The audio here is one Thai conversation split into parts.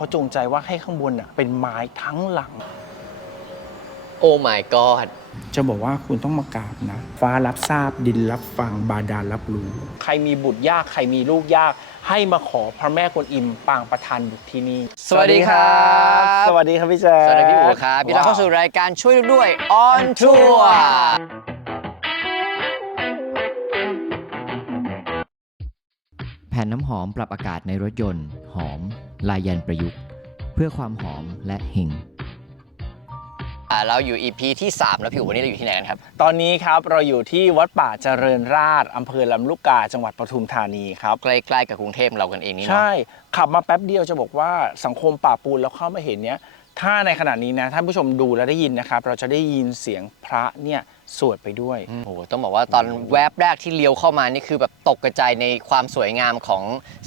เขาจงใจว่าให้ข้างบนน่ะเป็นไม้ทั้งหลัง โอ้ my god จะบอกว่าคุณต้องมากราบนะ ฟ้ารับทราบดินรับฟังบาดาลรับรู้ ใครมีบุตรยาก ใครมีลูกยาก ให้มาขอพระแม่กวนอิมปางประทานบุตรที่นี่สวัสดีครับ สวัสดีครับพี่แจ๊คสวัสดีพี่อู๋ครับพี่ต้อนรับเข้าสู่รายการช่วยลูกด้วย on tour แผ่นน้ำหอมปรับอากาศในรถยนต์ หอม ลายยันประยุกต์ เพื่อความหอมและเฮงอ่าเราอยู่ EP ที่ 3 แล้วพี่อู๋วันนี้เราอยู่ที่ไหนกันครับ ตอนนี้ครับเราอยู่ที่วัดป่าเจริญราษฎร์อำเภอลำลูกกาจังหวัดปทุมธานีครับ ใกล้ๆกับกรุงเทพเรากันเองนี่เนาะ ใช่ ขับมาแป๊บเดียวจะบอกว่าสังคมป่าปูนแล้วเข้ามาเห็นเนี้ยถ้าในขณะนี้นะท่านผู้ชมดูแล้วได้ยินนะครับ เราจะได้ยินเสียงพระเนี่ย สวดไปด้วย โอ้โหต้องบอกว่าตอนแวบแรกที่เลี้ยวเข้ามานี่คือแบบตกกระจายในความสวยงามของ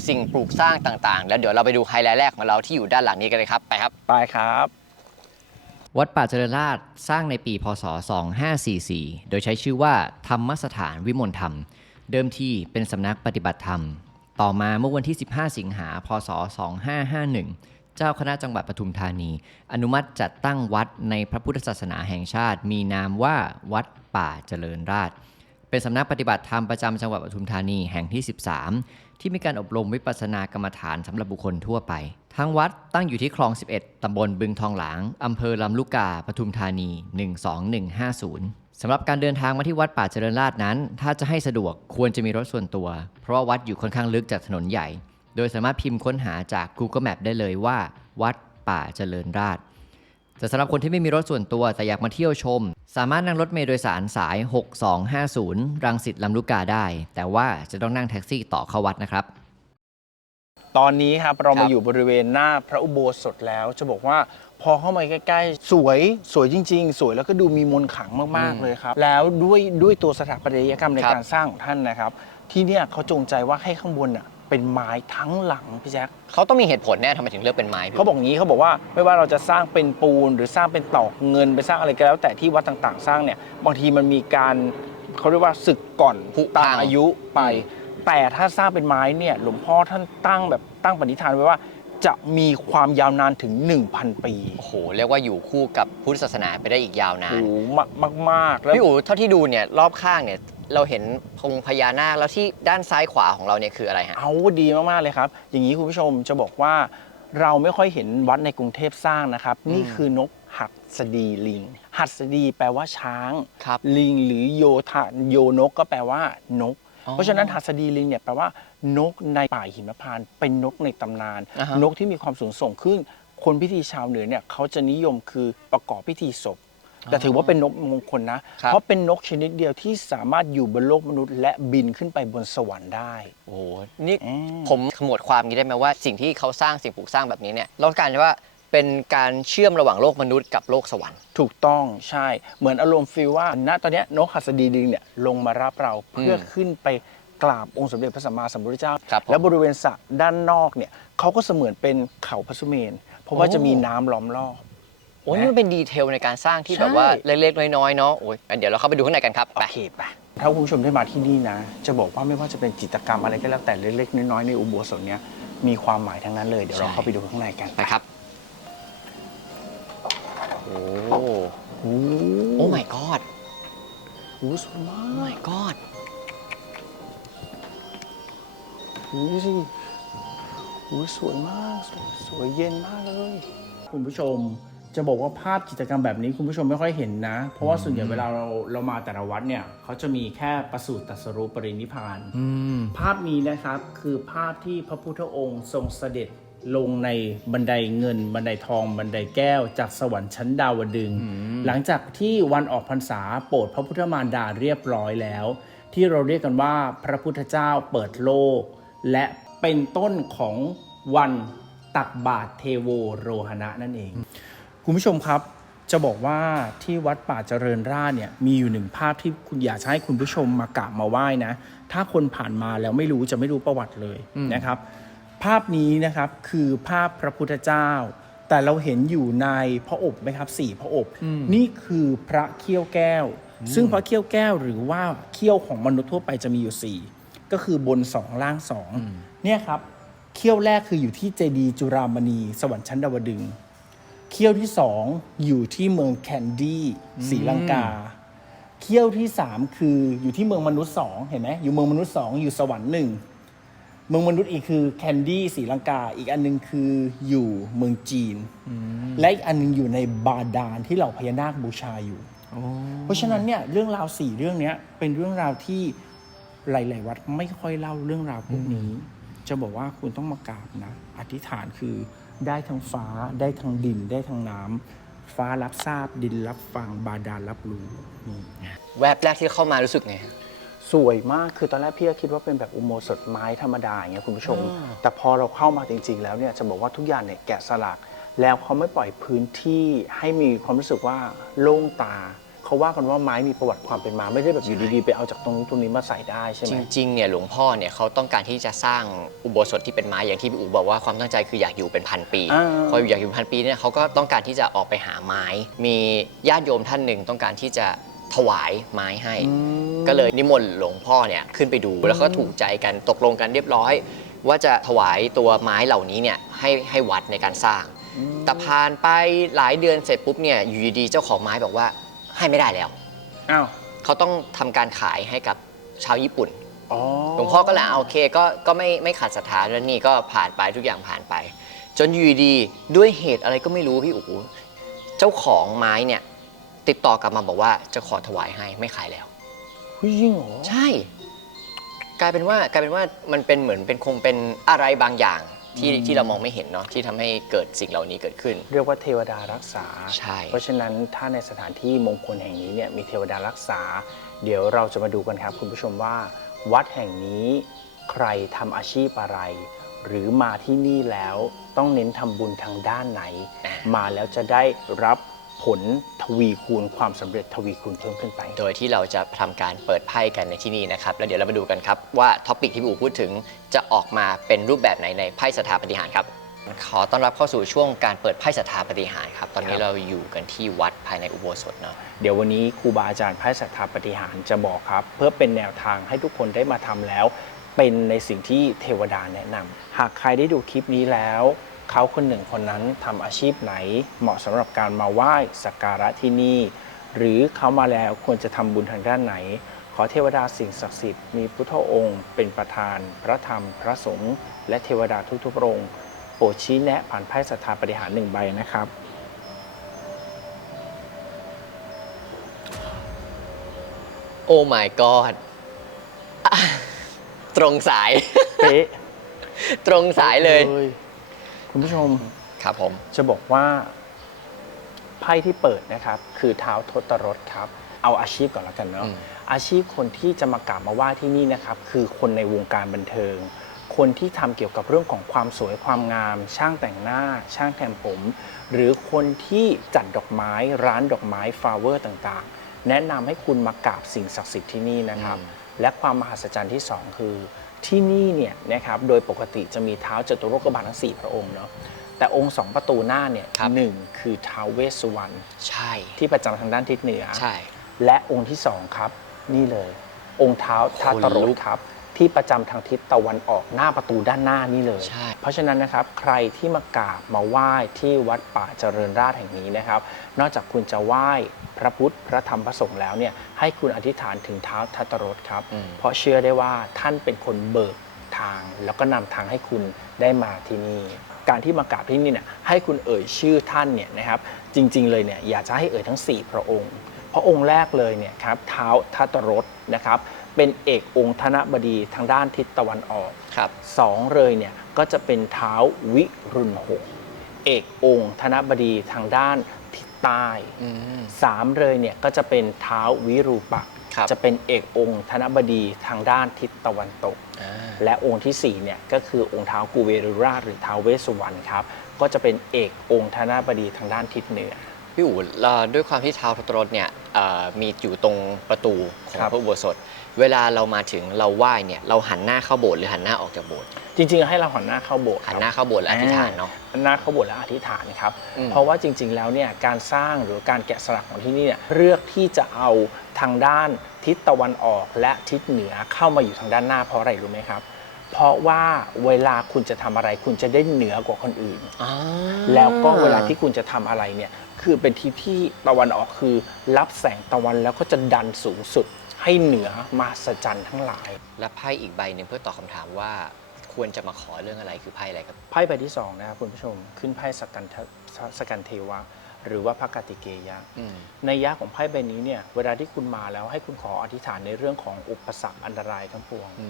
สิ่งปลูกสร้างต่างๆ แล้วเดี๋ยวเราไปดูไฮไลท์แรกของเราที่อยู่ด้านหลังนี้กันเลยครับไปครับ ไปครับ วัดป่าเจริญราษฎร์สร้างในปี พศ 2544 โดยใช้ชื่อว่าธรรมสถานวิมลธรรม เดิมทีเป็นสำนักปฏิบัติธรรม ต่อมาเมื่อวันที่ 15 สิงหา พศ 2551เจ้าคณะจังหวัดปทุมธานี อนุมัติจัดตั้งวัดในพระพุทธศาสนาแห่งชาติ มีนามว่าวัด ป่าเจริญราษฎร์เป็นสำนักปฏิบัติธรรมประจำจังหวัดปทุมธานีแห่งที่ 13 ที่มีการอบรมวิปัสสนากรรมฐานสำหรับบุคคลทั่วไป ทั้งวัดตั้งอยู่ที่คลอง 11 ตำบลบึงทองหลางอำเภอลำลูกกาปทุมธานี 12150 สำหรับการเดินทางมาที่วัดป่าเจริญราษนั้น ถ้าจะให้สะดวกควรจะมีรถส่วนตัว เพราะว่าวัดอยู่ค่อนข้างลึกจากถนนใหญ่ โดยสามารถพิมพ์ค้นหาจาก Google Map ได้เลยว่า วัดป่าเจริญราษฎ แต่สำหรับคนที่ไม่มีรถส่วนตัวแต่อยากมาเที่ยวชม สามารถนั่งรถเมล์โดยสารสาย 6250 รังสิตลำลูกกาได้ แต่ว่าจะต้องนั่งแท็กซี่ต่อเข้าวัดนะครับ ตอนนี้ครับเราครัมาบอยู่บริเวณหน้าพระอุโบสถแล้ว จะบอกว่าพอเข้ามาใกล้ๆ สวยสวยจริง ๆ สวยแล้วก็ดูมีมนต์ขลังมากอืๆมเลยครับ แล้วด้วยด้วยตัวสถาปัตยกรรมในครับ การสร้างของท่านนะครับ ที่เนี่ยเขาจงใจว่าให้ข้างบนน่ะ เป็นไม้ทั้งหลังพี่แจ๊คเขาต้องมีเหตุผลแน่ทำไมถึงเลือกเป็นไม้พี่เขาบอกงี้เขาบอกว่าไม่ว่าเราจะสร้างเป็นปูนหรือสร้างเป็นตอกเงินไปสร้างอะไรก็แล้ว แต่ที่วัดต่างๆ สร้างเนี่ยบางทีมันมีการเขาเรียกว่าศึกก่อนผุตาพัมงอายุไป แต่ถ้าสร้างเป็นไม้เนี่ยหลวงพ่อท่านตั้งแบบตั้งปณิธานไว้ว่าจะมีความยาวนานถึง 1,000 ปี โอ้โห เรียกว่าอยู่คู่กับพุทธศาสนาไปได้อีกยาวนาน โอ้โหมากมากมากแล้วพี่อู๋เท่าที่ดูเนี่ยรอบข้างเนี่ย เราเห็นพงพญานาคแล้วที่ด้านซ้ายขวาของเราเนี่ยคืออะไรฮะ เอาดีมาก ๆ เลยครับ อย่างนี้คุณผู้ชมจะบอกว่าเราไม่ค่อยเห็นวัดในกรุงเทพสร้างนะครับ นี่คือนกหัดสดีลิง หัดสดีแปลว่าช้าง ครับลิง หรือโยธาโยนกก็แปลว่านก อ๋อเพราะฉะนั้นหัสดีลิงเนี่ยแปลว่านกในป่าหิมพานต์เป็นนกในตำนาน อ่าฮะ นกที่มีความสูงส่งขึ้น คนพิธีชาวเหนือเนี่ยเขาจะนิยมคือประกอบพิธีศพ แต่ถือว่าเป็นนกมงคลนะครับเพราะเป็นนกชนิดเดียวที่สามารถอยู่บนโลกมนุษย์ และบินขึ้นไปบนสวรรค์ได้ โอ้โหนี่อืมผมขมวดความนี้ได้ไหมว่าสิ่งที่เขาสร้างสิ่งปลูกสร้างแบบนี้เนี่ยเราต้องการว่าเป็นการเชื่อมระหว่างโลกมนุษย์กับโลกสวรรค์ ถูกต้องใช่ เหมือนอารมณ์ฟีลว่าณตอนเนี้ยนกหัสดีลิงเนี่ยลงมารับเราเพื่ออมขึ้นไปกราบองค์สมเด็จพระสัมมาสัมพุทธเจ้าครับผมและบริเวณสระด้านนอกเนี่ยเขาก็เสมือนเป็นเขาพระสุเมน เพราะว่าโอ้จะมีน้ำล้อมรอบ โอ้ยนี่มันเป็นดีเทลในการสร้างที่ใช่แบบว่าเล็กๆน้อยๆเนาะโอ้ยงั้นเดี๋ยวเราเข้าไปดูข้างในกันครับโอไปเคไปถ้าคุณผู้ชมได้มาที่นี่นะ จะบอกว่าไม่ว่าจะเป็นจิตรกรรมอะไรก็แล้วแต่เล็กๆน้อยๆในอุโบสถเนี้ยมีความหมายทั้งนั้นเลยเดี๋ยวเราใช่เข้าไปดูข้างในกันไปครับโอ้โอ้โอ้ my god โหสวยมาโอ้ก my god ดูสิโอ้ยสวยมากสวยสวยเย็นมากเลย คุณผู้ชม จะบอกว่าภาพจิตรกรรมแบบนี้คุณผู้ชมไม่ค่อยเห็นนะ เพราะว่าส่วนใหญ่เวลาเราเรามาแต่ละวัดเนี่ยเขาจะมีแค่ประสูติตรัสรู้ปรินิพพานภาพนี้นะครับคือภาพที่พระพุทธองค์ทรงเสด็จลงในบันไดเงิน บันไดทอง บันไดแก้ว จากสวรรค์ชั้นดาวดึงส์หลังจากที่วันออกพรรษาโปรดพระพุทธมารดาเรียบร้อยแล้ว ที่เราเรียกกันว่าพระพุทธเจ้าเปิดโลก และเป็นต้นของวันตักบาตรเทโวโรหณะนั่นเอง คุณผู้ชมครับจะบอกว่าที่วัดป่าเจริญราษฎร์เนี่ยมีอยู่หนึ่งภาพที่คุณอยากจะให้คุณผู้ชมมากราบมาไหว้นะ ถ้าคนผ่านมาแล้วไม่รู้จะไม่รู้ประวัติเลยนะครับ ภาพนี้นะครับคือภาพพระพุทธเจ้า แต่เราเห็นอยู่ในพระอบไหมครับสี่พระอบ นี่คือพระเขี้ยวแก้ว ซึ่งพระเขี้ยวแก้วหรือว่าเขี้ยวของมนุษย์ทั่วไปจะมีอยู่สี่ก็คือบนสองล่างสองเนี่ยครับเขี้ยวแรกคืออยู่ที่เจดีย์จุรามณี สวรรค์ชั้นดาวดึงส์ เขี้ยวที่สองอยู่ที่เมืองแคนดี้ศรีลังกาเขี้ยวที่สามคืออยู่ที่เมืองมนุษย์สองเห็นไหมอยู่เมืองมนุษย์สองอยู่สวรรค์หนึ่งเมืองมนุษย์อีกคือแคนดี้ศรีลังกา อีกอันหนึงคืออยู่เมืองจีน และอีกอันหนึงอยู่ในบาดาลที่เหล่าพญานาคบูชาอยู่เพราะฉะนั้นเนี่ยเรื่องราวสี่เรื่องเนี้ยเป็นเรื่องราวที่หลาย ๆ วัดไม่ค่อยเล่าเรื่องราวพวกนี้ จะบอกว่าคุณต้องมากราบนะ อธิษฐานคือ ได้ทั้งฟ้าได้ทั้งดินได้ทั้งน้ำฟ้ารับทราบดินรับฟังบาดาลรับรู้นี่แวบแรกที่เข้ามารู้สึกไงสวยมากคือตอนแรกพี่ก็คิดว่าเป็นแบบอุโมสถไม้ธรรมดาอย่างเงี้ยคุณผู้ชมแต่พอเราเข้ามาจริง ๆ แล้วเนี่ยจะบอกว่าทุกอย่างเนี่ยแกะสลัก แล้วเขาไม่ปล่อยพื้นที่ให้มีความรู้สึกว่าโล่งตา เขาว่ากันว่าไม้มีประวัติความเป็นมาไม่ได้แบบอยู่ดีๆไปเอาจากตรงนู้นตรงนี้มาใส่ได้ใช่ไหจม ริงๆเนี่ยหลวงพ่อเนี่ยเขาต้องการที่จะสร้างอุโบสถที่เป็นไม้อย่างที่พี่อู๋บอกว่าความตั้งใจคืออยากอยู่เป็นพันปีอ่า พออยากอยู่เป็นพันปีเนี่ยเขาก็ต้องการที่จะออกไปหาไม้ มีญาติโยมท่านหนึ่งต้องการที่จะถวายไม้ให้ ก็เลยนิมนต์หลวงพ่อเนี่ยขึ้นไปดูแล้วก็ถูกใจกันตกลงกันเรียบร้อย ว่าจะถวายตัวไม้เหล่านี้เนี่ยให้ให้วัดในการสร้าง แต่ผ่านไปหลายเดือนเสร็จปุ๊บเนี่ยอยู่ดีๆเจ้าของไม้บอกว่า ให้ไม่ได้แล้ว อ้าวเขาต้องทำการขายให้กับชาวญี่ปุ่น อ๋อหลวงพ่อก็แหละโอเคก็ก็ไม่ไม่ขาดศรัทธาแล้วนี่ก็ผ่านไปทุกอย่างผ่านไป จนอยู่ดีๆด้วยเหตุอะไรก็ไม่รู้พี่อู๋เจ้าของไม้เนี่ย ติดต่อกลับมาบอกว่าจะขอถวายให้ไม่ขายแล้ว เฮ้ยจริงเหรอ ใช่ กลายเป็นว่ากลายเป็นว่ามันเป็นเหมือนเป็นคงเป็นอะไรบางอย่าง ที่ที่เรามองไม่เห็นเนาะที่ทำให้เกิดสิ่งเหล่านี้เกิดขึ้น เรียกว่าเทวดารักษา ใช่ เพราะฉะนั้นถ้าในสถานที่มงคลแห่งนี้เนี่ยมีเทวดารักษา เดี๋ยวเราจะมาดูกันครับคุณผู้ชมว่า วัดแห่งนี้ใครทำอาชีพอะไร หรือมาที่นี่แล้วต้องเน้นทำบุญทางด้านไหน มาแล้วจะได้รับ ผลทวีคูณความสำเร็จทวีคูณเพิ่มขึ้นไป โดยที่เราจะทำการเปิดไพ่กันในที่นี่นะครับ แล้วเดี๋ยวเรามาดูกันครับว่าท็อปิกที่พี่อู๋พูดถึงจะออกมาเป็นรูปแบบไหนในไพ่สถาปฏิหารครับ ขอต้อนรับเข้าสู่ช่วงการเปิดไพ่สถาปฏิหารครับ ตอนนี้ครับเราอยู่กันที่วัดภายในอุโบสถเนาะ เดี๋ยววันนี้ครูบาอาจารย์ไพ่ศรัทธาปฏิหารจะบอกครับ เพื่อเป็นแนวทางให้ทุกคนได้มาทำแล้ว เป็นในสิ่งที่เทวดาแนะนำหากใครได้ดูคลิปนี้แล้ว เขาคนหนึ่งคนนั้นทำอาชีพไหน เหมาะสำหรับการมาไหว้สักการะที่นี่ หรือเขามาแล้วควรจะทำบุญทางด้านไหน ขอเทวดาสิ่งศักดิ์สิทธิ์มีพุทธองค์ เป็นประธาน พระธรรม พระสงฆ์และเทวดาทุกๆพระองค์โปรดชี้แนะผ่านไพ่ศรัทธาปฏิหารหนึ่งใบนะครับโอ้ my god อะตรงสาย เป๊ะตรงสายเลย คุณผู้ชมครับผมจะบอกว่าไพ่ที่เปิดนะครับ คือเท้าทศรถครับ เอาอาชีพก่อนแล้วกันเนาะอืมอาชีพคนที่จะมากราบมาไหว้ที่นี่นะครับ คือคนในวงการบันเทิง คนที่ทำเกี่ยวกับเรื่องของความสวยความงาม ช่างแต่งหน้า ช่างแทมผม หรือคนที่จัดดอกไม้ร้านดอกไม้ฟลาเวอร์ต่างๆ แนะนำให้คุณมากราบสิ่งศักดิ์สิทธิ์ที่นี่นะครับ และความมหัศจรรย์ที่สองคือที่นี่เนี่ยนะครับโดยปกติจะมีเท้าจตุโลกบาลทั้งสี่พระองค์เนาะแต่องค์สองประตูหน้าเนี่ยครับ หนึ่งคือท้าวเวสสุวรรณใช่ ที่ประจำทางด้านทิศเหนือ ใช่ และองค์ที่สองครับ นี่เลย องค์เท้าทัตตรขนลุถกครับ ที่ประจำทางทิศตะวันออกหน้าประตูด้านหน้านี่เลย ใช่ เพราะฉะนั้นนะครับใครที่มากราบมาไหว้ที่วัดป่าเจริญราษฎร์แห่งนี้นะครับ นอกจากคุณจะไหว้พระพุทธพระธรรมพระสงฆ์แล้วเนี่ยให้คุณอธิษฐานถึงเท้าทัตตรถครับ อืม เพราะเชื่อได้ว่าท่านเป็นคนเบิกทาง แล้วก็นำทางให้คุณได้มาที่นี่ การที่มากราบที่นี่เนี่ยให้คุณเอ่ยชื่อท่านเนี่ยนะครับ จริง ๆ เลยเนี่ยอยากจะให้เอ่ยทั้ง 4 พระองค์เพราะองค์แรกเลยเนี่ยครับเท้าทัตตรถนะครับ เป็นเอกองค์ธนบดีทางด้านทิศตะวันออกครับสองเลยเนี่ยก็จะเป็นเท้าวิรุณหกเอกองค์ธนบดีทางด้านทิศใต้อืมสามเลยเนี่ยก็จะเป็นเท้าวิรูปะครับจะเป็นเอกองค์ธนบดีทางด้านทิศตะวันตกอ่าและองค์ที่สี่เนี่ยก็คือองค์เท้ากูเวรุราชหรือเท้าเวสสุวรรณครับ ก็จะเป็นเอกองค์ธนบดีทางด้านทิศเหนือ พี่อู๋เราด้วยความที่เท้าทศรถเนี่ยเอ่อมีอยู่ตรงประตูของครับ พระอุโบสถ เวลาเรามาถึงเราไหว้เนี่ยเราหันหน้าเข้าโบสถ์หรือหันหน้าออกจากโบสถ์จริงๆ ให้เราหันหน้าเข้าโบสถ์หันครับ หน้าเข้าโบสถ์และอธิษฐานเนาะ หันหน้าเข้าโบสถ์และอธิษฐานครับ อืม เพราะว่าจริง ๆ แล้วเนี่ยการสร้างหรือการแกะสลักของที่นี่เนี่ยเลือกที่จะเอาทางด้านทิศตะวันออกและทิศเหนือเข้ามาอยู่ทางด้านหน้าเพราะอะไรรู้ไหมครับ เพเพราะว่าเวลาคุณจะทำอะไรคุณจะได้เหนือกว่าคนอื่นอ่าแล้วก็เวลาที่คุณจะทำอะไรเนี่ย คือเป็นทิศที่ตะวันออกคือรับแสงตะวันแล้วก็จะดันสูงสุดให้เหนือมาสจันทั้งหลาย และไพ่อีกใบหนึ่งเพื่อตอบคำถามว่าควรจะมาขอเรื่องอะไรคือไพ่อะไรครับ ไพ่ใบที่สองนะครับคุณผู้ชม ขึ้นไพ่สกันทะสกันเทวะ หรือว่าพระกติเกยะอืมในยะของไพ่ใบนี้เนี่ยเวลาที่คุณมาแล้วให้คุณขออธิษฐานในเรื่องของอุปสรรคอันตรายทั้งปวงอื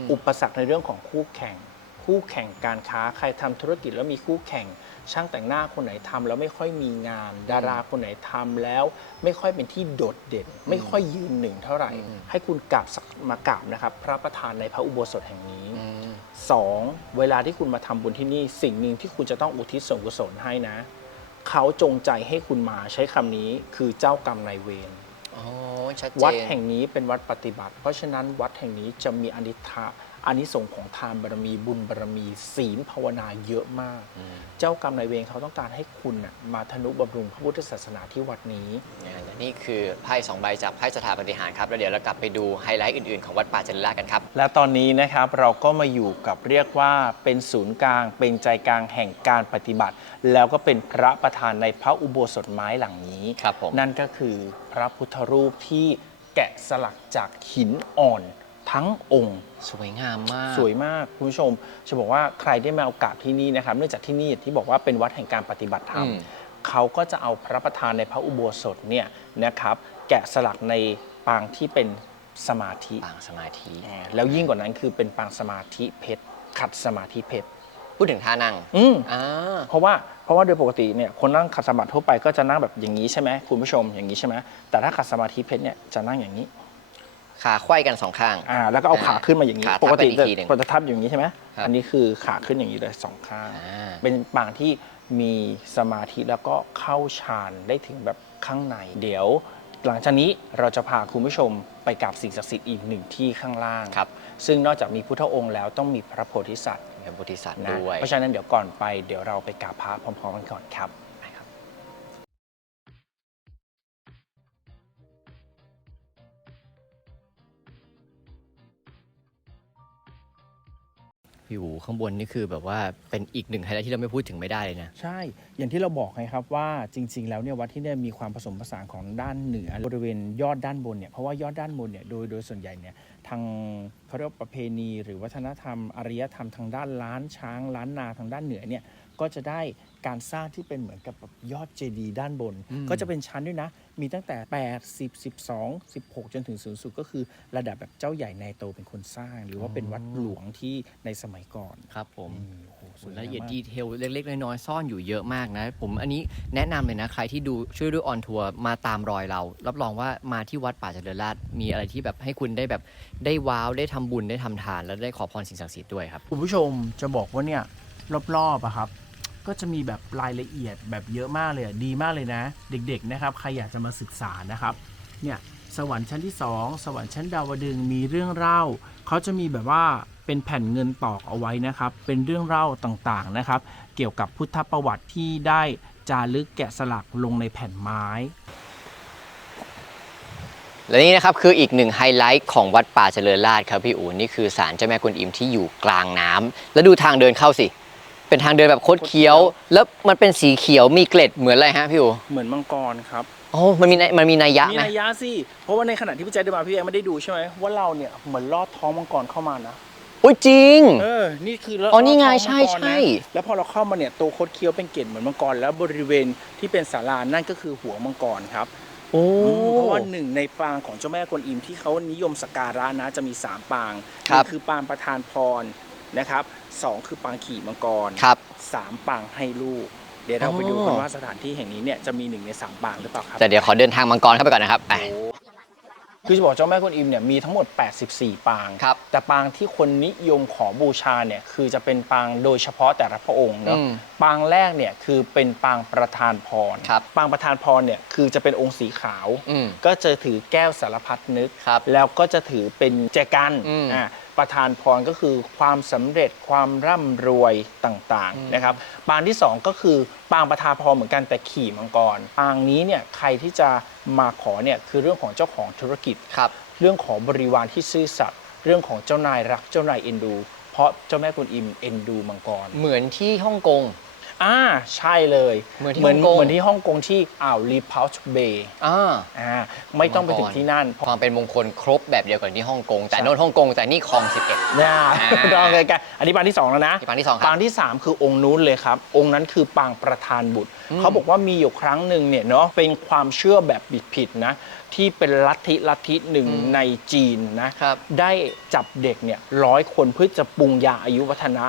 มอุปสรรคในเรื่องของคู่แข่ง คู่แข่งการค้าใครทำธุรกิจแล้วมีคู่แข่ง ช่างแต่งหน้าคนไหนทำแล้วไม่ค่อยมีงาน ดาราคนไหนทำแล้วไม่ค่อยเป็นที่โดดเด่น ไม่ค่อยยืนหนึ่งเท่าไหร่อืมให้คุณกราบสักมากราบนะครับ พระประธานในพระอุโบสถแห่งนี้อืมสองเวลาที่คุณมาทำบุญที่นี่สิ่งหนึ่งที่คุณจะต้องอุทิศส่วนกุศลให้นะ เขาจงใจให้คุณมาใช้คำนี้คือเจ้ากรรมนายเวรอ๋อชัดเจนวัดแห่งนี้เป็นวัดปฏิบัติ เพราะฉะนั้นวัดแห่งนี้จะมีอานิทะ อานิสงส์ของทานบารมีบุญบารมีศีลภาวนาเยอะมากอืมเจ้ากรรมนายเวรเขาต้องการให้คุณน่ะมาทนุบำรุงพระพุทธศาสนาที่วัดนี้อ่าและนี่คือไพ่สองใบจากไพ่สถาปฏิหารย์ครับแล้วเดี๋ยวเรากลับไปดูไฮไลท์อื่นๆของวัดป่าจันลากันครับ และตอนนี้นะครับเราก็มาอยู่กับเรียกว่าเป็นศูนย์กลาง เป็นใจกลางแห่งการปฏิบัติ แล้วก็เป็นพระประธานในพระอุโบสถไม้หลังนี้ครับผม นั่นก็คือพระพุทธรูปที่แกะสลักจากหินอ่อน ทั้งองค์สวยงามมาก สวยมากคุณผู้ชม จะบอกว่าใครได้มาโอกาสที่นี่นะครับ เนื่องจากที่นี่ที่บอกว่าเป็นวัดแห่งการปฏิบัติธรรมอืมเขาก็จะเอาพระประธานในพระอุโบสถเนี่ยนะครับ แกะสลักในปางที่เป็นสมาธิ ปางสมาธิอ่าแล้วยิ่งกว่านั้นคือเป็นปางสมาธิเพชร ขัดสมาธิเพชร พูดถึงท่านั่งอืมอ่า เพราะว่าเพราะว่าโดยปกติเนี่ยคนนั่งขัดสมาธิทั่วไปก็จะนั่งแบบอย่างนี้ใช่ไหมคุณผู้ชมอย่างนี้ใช่ไหมแต่ถ้าขัดสมาธิเพชรเนี่ยจะนั่งอย่างนี้ ขาไขว้กันสองข้าง อ่าแล้วก็เอาขาขึ้นมาอย่างนี้ ขาทับปกติกันอีกทีหนึ่งจะทับอย่างนี้ใช่ไหมครับอันนี้คือขาขึ้นอย่างนี้เลยสองข้าง อ่า เป็นปางที่มีสมาธิแล้วก็เข้าฌานได้ถึงแบบข้างใน เดี๋ยว หลังจากนี้เราจะพาคุณผู้ชมไปกราบสิ่งศักดิ์สิทธิ์อีกหนึ่งที่ข้างล่าง ครับซึ่งนอกจากมีพุทธองค์แล้วต้องมีพระโพธิสัตว์เป็นบุติสัตว์นะด้วย เพราะฉะนั้นเดี๋ยวก่อนไปเดี๋ยวเราไปกราบพระพร้อมๆกันก่อนครับ พี่อูข้างบนนี่คือแบบว่าเป็นอีกหนึ่งไฮไลท์ที่เราไม่พูดถึงไม่ได้เลยนะ ใช่ อย่างที่เราบอกไงครับว่าจริง ๆ แล้วเนี่ยวัดที่เนี่ยมีความผสมผสานของด้านเหนือบริเวณยอดด้านบนเนี่ยเพราะว่ายอดด้านบนเนี่ยโดยโดยส่วนใหญ่เนี่ยทางเขาเรียกประเพณี หรือวัฒนธรรมอารยธรรมทางด้านล้านช้างล้านนาทางด้านเหนือเนี่ยก็จะได้ การสร้างที่เป็นเหมือนกับแบบยอดเจดีย์ด้านบนอืมก็จะเป็นชั้นด้วยนะ มีตั้งแต่ 8 10 12 16 จนถึงสูงสุดก็คือระดับแบบเจ้าใหญ่นายโตเป็นคนสร้าง หรือว่าเป็นวัดหลวงที่ในสมัยก่อนครับผมอืมโอ้โหสวยงามรายละเอียดมากดีเทลเล็ก ๆ น้อยๆซ่อนอยู่เยอะมากนะ ผมอันนี้แนะนำเลยนะ ใครที่ดูช่วยด้วยออนทัวร์มาตามรอยเรา รับรองว่ามาที่วัดป่าเจริญราษฎร์มีอะไรที่แบบให้คุณได้แบบได้ว้าวได้ทำบุญได้ทำทาน แล้วได้ขอพรสิ่งศักดิ์สิทธิ์ด้วยครับ คุณผู้ชมจะบอกว่าเนี่ยรอบๆอะครับ ก็จะมีแบบรายละเอียดแบบเยอะมากเลยดีมากเลยนะ เด็กๆนะครับใครอยากจะมาศึกษานะครับเนี่ยสวรรค์ชั้นที่ 2 สวรรค์ชั้นดาวดึงมีเรื่องเล่าเขาจะมีแบบว่าเป็นแผ่นเงินตอกเอาไว้นะครับ เป็นเรื่องเล่าต่างๆนะครับ เกี่ยวกับพุทธประวัติที่ได้จารึกแกะสลักลงในแผ่นไม้ และนี่นะครับคืออีกหนึ่งไฮไลท์ของวัดป่าเจริญราษฎร์ครับพี่อูนี่คือศาลเจ้าแม่กวนอิมที่อยู่กลางน้ำแล้วดูทางเดินเข้าสิ เป็นทางเดินแบบโคตรเคี้ยว แล้วมันเป็นสีเขียวมีเกล็ดเหมือนอะไรฮะพี่อูเหมือนมังกรครับโอ้มันมีนัยมันมีนัยยะมีไหมนัยยะสิเพราะว่าในขณะที่พี่แจ๊ดเดินมาพี่แจ๊ดไม่ได้ดูใช่ไหมว่าเราเนี่ยเหมือนลอดท้องมังกรเข้ามานะโอ้ยจริง เออ นี่คือลดอ๋อนี่ไงลอดท้อใช่มังกรนะใช่แล้วพอเราเข้ามาเนี่ยตัวคดเคี้ยวเป็นเกล็ดเหมือนมังกรแล้วบริเวณที่เป็นศาลานั่นก็คือหัวมังกรครับโอ้เพราะว่าหนึ่งในปางของเจ้าแม่กวนอิมที่เขานิยมสักการะนะจะมี 3 ปางครับหนึ่งคือปางประธานพรนะครับ สองคือปางขี่มังกรครับ สามปางให้ลูก เดี๋ยวเราไปดูอ๋อกันว่าสถานที่แห่งนี้เนี่ยจะมีหนึ่งในสามปางหรือเปล่าครับแต่เดี๋ยวขอเดินทางมังกรเข้าไปก่อนนะครับไป คือจะบอกเจ้าแม่กวนอิมเนี่ยมีทั้งหมด 84 ปาง ครับแต่ปางที่คนนิยมขอบูชาเนี่ยคือจะเป็นปางโดยเฉพาะแต่ละพระองค์เนาะ อืมปางแรกเนี่ยคือเป็นปางประธานพร ครับปางประธานพรเนี่ยคือจะเป็นองค์สีขาว อืมก็จะถือแก้วสารพัดนึก ครับแล้วก็จะถือเป็นแจกันอืม อ่า ประธานพรก็คือความสำเร็จความร่ำรวยต่างอืมๆนะครับปางที่สองก็คือปางประธานพรเหมือนกันแต่ขี่มังกรปางนี้เนี่ยใครที่จะมาขอเนี่ยคือเรื่องของเจ้าของธุรกิจครับเรื่องของบริวารที่ซื่อสัตย์เรื่องของเจ้านายรักเจ้านายเอ็นดู เพราะเจ้าแม่กวนอิมเอ็นดูมังกร เหมือนที่ฮ่องกง อ่าใช่เลยเหมือนที่เหมือนฮ่องกง เหมือนที่ฮ่องกงที่อ่าวรีพาวช์เบย์อ่า อ่าไม่ต้องไปถึงที่นั่นความเป็นมงคลครบแบบเดียวกันที่ฮ่องกง แต่โน่นฮ่องกงแต่นี่คลอง 11 นะอ่าลองเลยกันอันนี้ปางที่สองแล้วนะนี่ปางที่สองครับปางที่3คือองค์นู้นเลยครับ องค์นั้นคือปางประธานบุตร เขาบอกว่ามีอยู่ครั้งหนึ่งเนี่ยเนาะเป็นความเชื่อแบบผิดๆนะ ที่เป็นลัทธิลัทธิหนึ่งในจีนนะครับ ได้จับเด็กเนี่ยร้อยคนเพื่อจะปรุงยาอายุวัฒนะ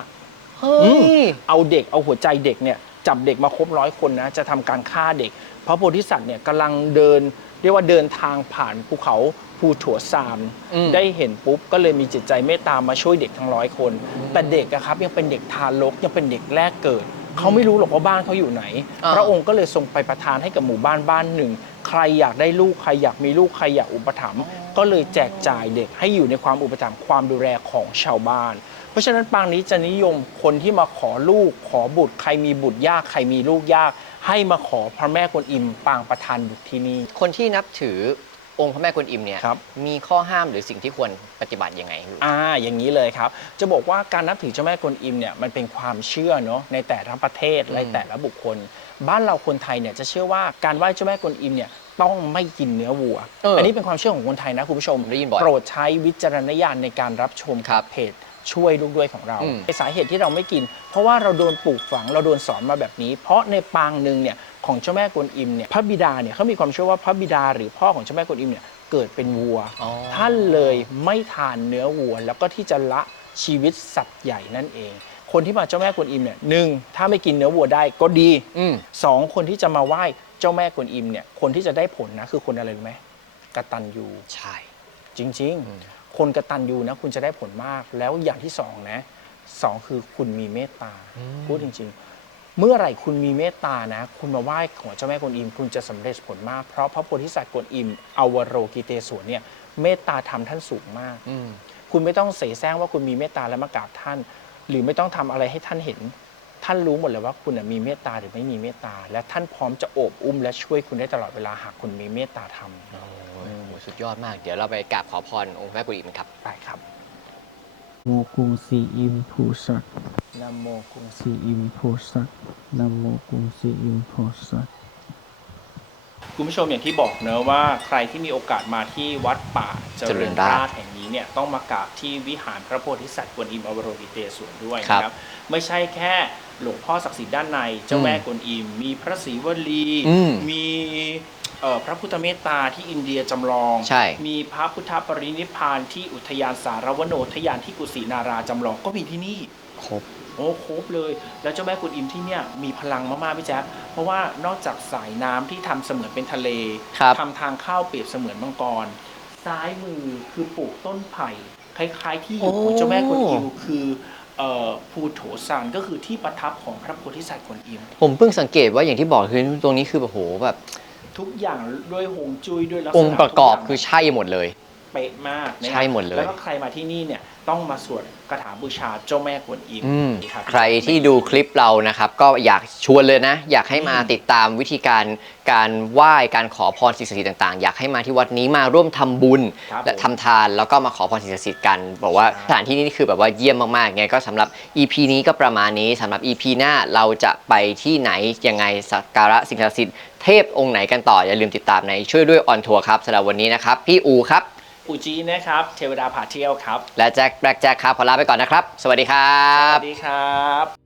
เฮ้อืยเอาเด็กเอาหัวใจเด็กเนี่ยจับเด็กมาครบร้อยคนนะจะทำการฆ่าเด็กพระโพธิสัตว์เนี่ยกำลังเดิน เรียกว่าเดินทางผ่านภูเขาภูถั่วซาม อืม ได้เห็นปุ๊บก็เลยมีจิตใจเมตตามาช่วยเด็กทั้งร้อยคน แต่เด็กอะครับยังเป็นเด็กทารกยังเป็นเด็กแรกเกิด เขาไม่รู้หรอกว่าบ้านเขาอยู่ไหน อ่า พระองค์ก็เลยทรงไปประทานให้กับหมู่บ้านบ้านหนึ่ง ใครอยากได้ลูกใครอยากมีลูกใครอยากอุปถัมภ์ก็เลยแจกจ่ายเด็กให้อยู่ในความอุปถัมภ์ความดูแลของชาวบ้าน เพราะฉะนั้นปางนี้จะนิยมคนที่มาขอลูกขอบุตร ใครมีบุตรยากใครมีลูกยาก ให้มาขอพระแม่กวนอิมปางประทานบุตรที่นี่ คนที่นับถือองค์พระแม่กวนอิมเนี่ยครับ มีข้อห้ามหรือสิ่งที่ควรปฏิบัติยังไงอ่าอย่างนี้เลยครับ จะบอกว่าการนับถือเจ้าแม่กวนอิมเนี่ยมันเป็นความเชื่อเนาะในแต่ละประเทศและแต่ละบุคคล บ้านเราคนไทยเนี่ยจะเชื่อว่าการไหว้เจ้าแม่กวนอิมเนี่ยต้องไม่กินเนื้อวัวเอออันนี้เป็นความเชื่อของคนไทยนะคุณผู้ชมผมได้ยินบ่อยโปรดใช้วิจารณญาณในการรับชมครับ เพจ ช่วยลูกด้วยของเราอืมสาเหตุที่เราไม่กิน เพราะว่าเราโดนปลูกฝังเราโดนสอนมาแบบนี้ เพราะในปางหนึ่งเนี่ยของเจ้าแม่กวนอิมเนี่ยพระบิดาเนี่ยเขามีความเชื่อว่าพระบิดาหรือพ่อของเจ้าแม่กวนอิมเนี่ยเกิดเป็นวัวอ๋อท่านเลยไม่ทานเนื้อวัว แล้วก็ที่จะละชีวิตสัตว์ใหญ่นั่นเอง คนที่มาเจ้าแม่กวนอิมเนี่ยหนึ่งถ้าไม่กินเนื้อวัวได้ก็ดีอืมสองคนที่จะมาไหว้เจ้าแม่กวนอิมเนี่ยคนที่จะได้ผลนะคือคนอะไรรู้ไหมกตัญญูใช่ จริง ๆ คนกตัญญูนะคุณจะได้ผลมาก แล้วอย่างที่สองนะสองคือคุณมีเมตตาพูดจริง ๆ เมื่อไหร่คุณมีเมตตานะ คุณมาไหว้ของเจ้าแม่กวนอิม คุณจะสำเร็จผลมาก เพราะพระโพธิสัตว์กวนอิมอวโรกิเตศวรเนี่ยเมตตาธรรมท่านสูงมากอืมคุณไม่ต้องเสแสร้งว่าคุณมีเมตตาแล้วมากราบท่าน หรือไม่ต้องทำอะไรให้ท่านเห็น ท่านรู้หมดเลยว่าคุณน่ะมีเมตตาหรือไม่มีเมตตา และท่านพร้อมจะโอบอุ้มและช่วยคุณได้ตลอดเวลาหากคุณมีเมตตาธรรมโอ้โห สุดยอดมาก เดี๋ยวเราไปกราบขอพรองค์พระแม่กวนอิมครับ ไปครับโมกุงสีอิมผูสัตนะโมกุงสีอิมผูสัตนะโมกุงสีอิมผูสัตคุณผู้ชมอย่างที่บอกเนอะว่าใครที่มีโอกาสมาที่วัดป่าเจเจริริญญราษฎร์ราษฎร์แห่งนี้เนี่ยต้องมากราบที่วิหารพระโพธิสัตว์กวนอิมอวโรกิเตศวรด้วยนะคครัรับบไม่ใช่แค่หลวงพ่อศักดิ์สิทธิ์ด้านใน เจ้าแม่กวนอิม มีพระศรีวลีอืมมี เอ่อพระพุทธเมตตาที่อินเดียจำลอง ใช่ มีพระพุทธปรินิพพานที่อุทยานสารวโนทยานที่กุสินาราจำลองก็มีที่นี่ ครบ โอ้ครบเลย แล้วเจ้าแม่กุนอิมที่เนี่ยมีพลังมากๆพี่แจ๊คเพราะว่านอกจากสายน้ำที่ทำเสมือนเป็นทะเลครับ ทำทางเข้าเปรียบเสมือนมังกร ซ้ายมือคือปลูกต้นไผ่คล้ายๆ ที่อยู่ของเจ้าแม่กุนอิมคือเอ่อภูโถซานก็คือที่ประทับของพระโพธิสัตว์กวนอิม ผมเพิ่งสังเกตว่าอย่างที่บอกคือตรงนี้คือแบบโหแบบ ทุกอย่างด้วยหงจุ้ยด้วยลักษณะองค์ประกอบทุย่างคือใช่หมดเลย เป๊ะมากนะครับใช่หมดเลย แล้วก็ใครมาที่นี่เนี่ย ต้องมาสวดคาถาบูชาเจ้าแม่กวนอิมอืมครับ ใครที่ดูคลิปเรานะครับ ก็อยากชวนเลยนะ อยากให้มาอืมติดตามวิธีการการไหว้การขอพรสิ่งศักดิ์สิทธิ์ต่างๆ อยากให้มาที่วัดนี้มาร่วมทำบุญ ครับและผมทำทานแล้วก็มาขอพรสิ่งศักดิ์สิทธิ์กัน บอกว่าใช่สถานที่นี้คือแบบว่าเยี่ยมมากๆไงก็สำหรับ EP นี้ก็ประมาณนี้สำหรับ EP หน้าเราจะไปที่ไหนยังไงสักการะสิ่งศักดิ์สิทธิ์เทพองค์ไหนกันต่ออย่าลืมติดตามในช่วยด้วยออนทัวร์ครับสำหรับวันนี้นะครับพี่อูครับ ปูจีนะครับ เทวดาผาเที่ยวครับ และแจ็คแบล็กแจ็คครับ ขอลาไปก่อนนะครับ สวัสดีครัสบ วัสดีครับ